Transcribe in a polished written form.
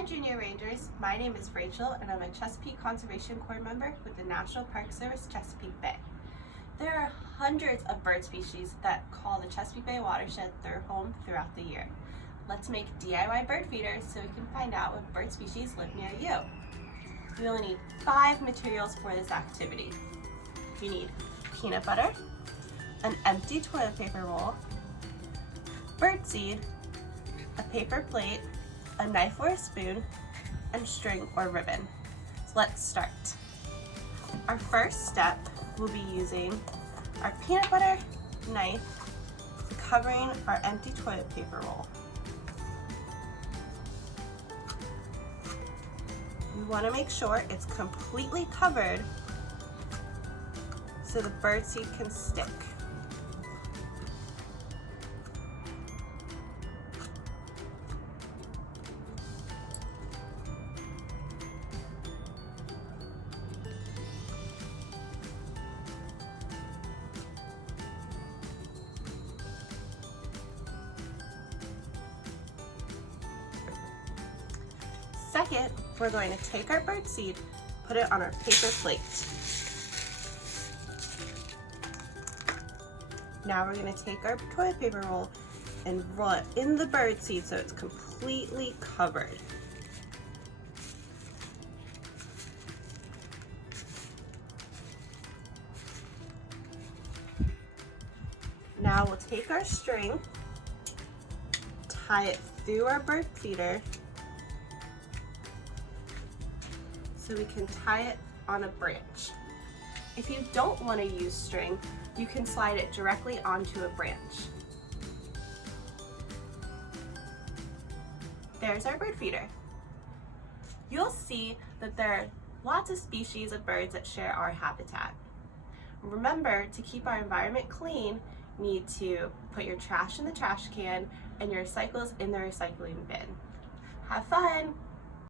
Hi Junior Rangers, my name is Rachel and I'm a Chesapeake Conservation Corps member with the National Park Service Chesapeake Bay. There are hundreds of bird species that call the Chesapeake Bay watershed their home throughout the year. Let's make DIY bird feeders so we can find out what bird species live near you. We only need 5 materials for this activity. You need peanut butter, an empty toilet paper roll, bird seed, a paper plate, a knife or a spoon, and string or ribbon. So let's start. Our first step will be using our peanut butter knife covering our empty toilet paper roll. We want to make sure it's completely covered so the bird seed can stick. Second, we're going to take our bird seed, put it on our paper plate. Now we're going to take our toilet paper roll and roll it in the bird seed so it's completely covered. Now we'll take our string, tie it through our bird feeder so we can tie it on a branch. If you don't want to use string, you can slide it directly onto a branch. There's our bird feeder. You'll see that there are lots of species of birds that share our habitat. Remember, to keep our environment clean, you need to put your trash in the trash can and your recyclables in the recycling bin. Have fun!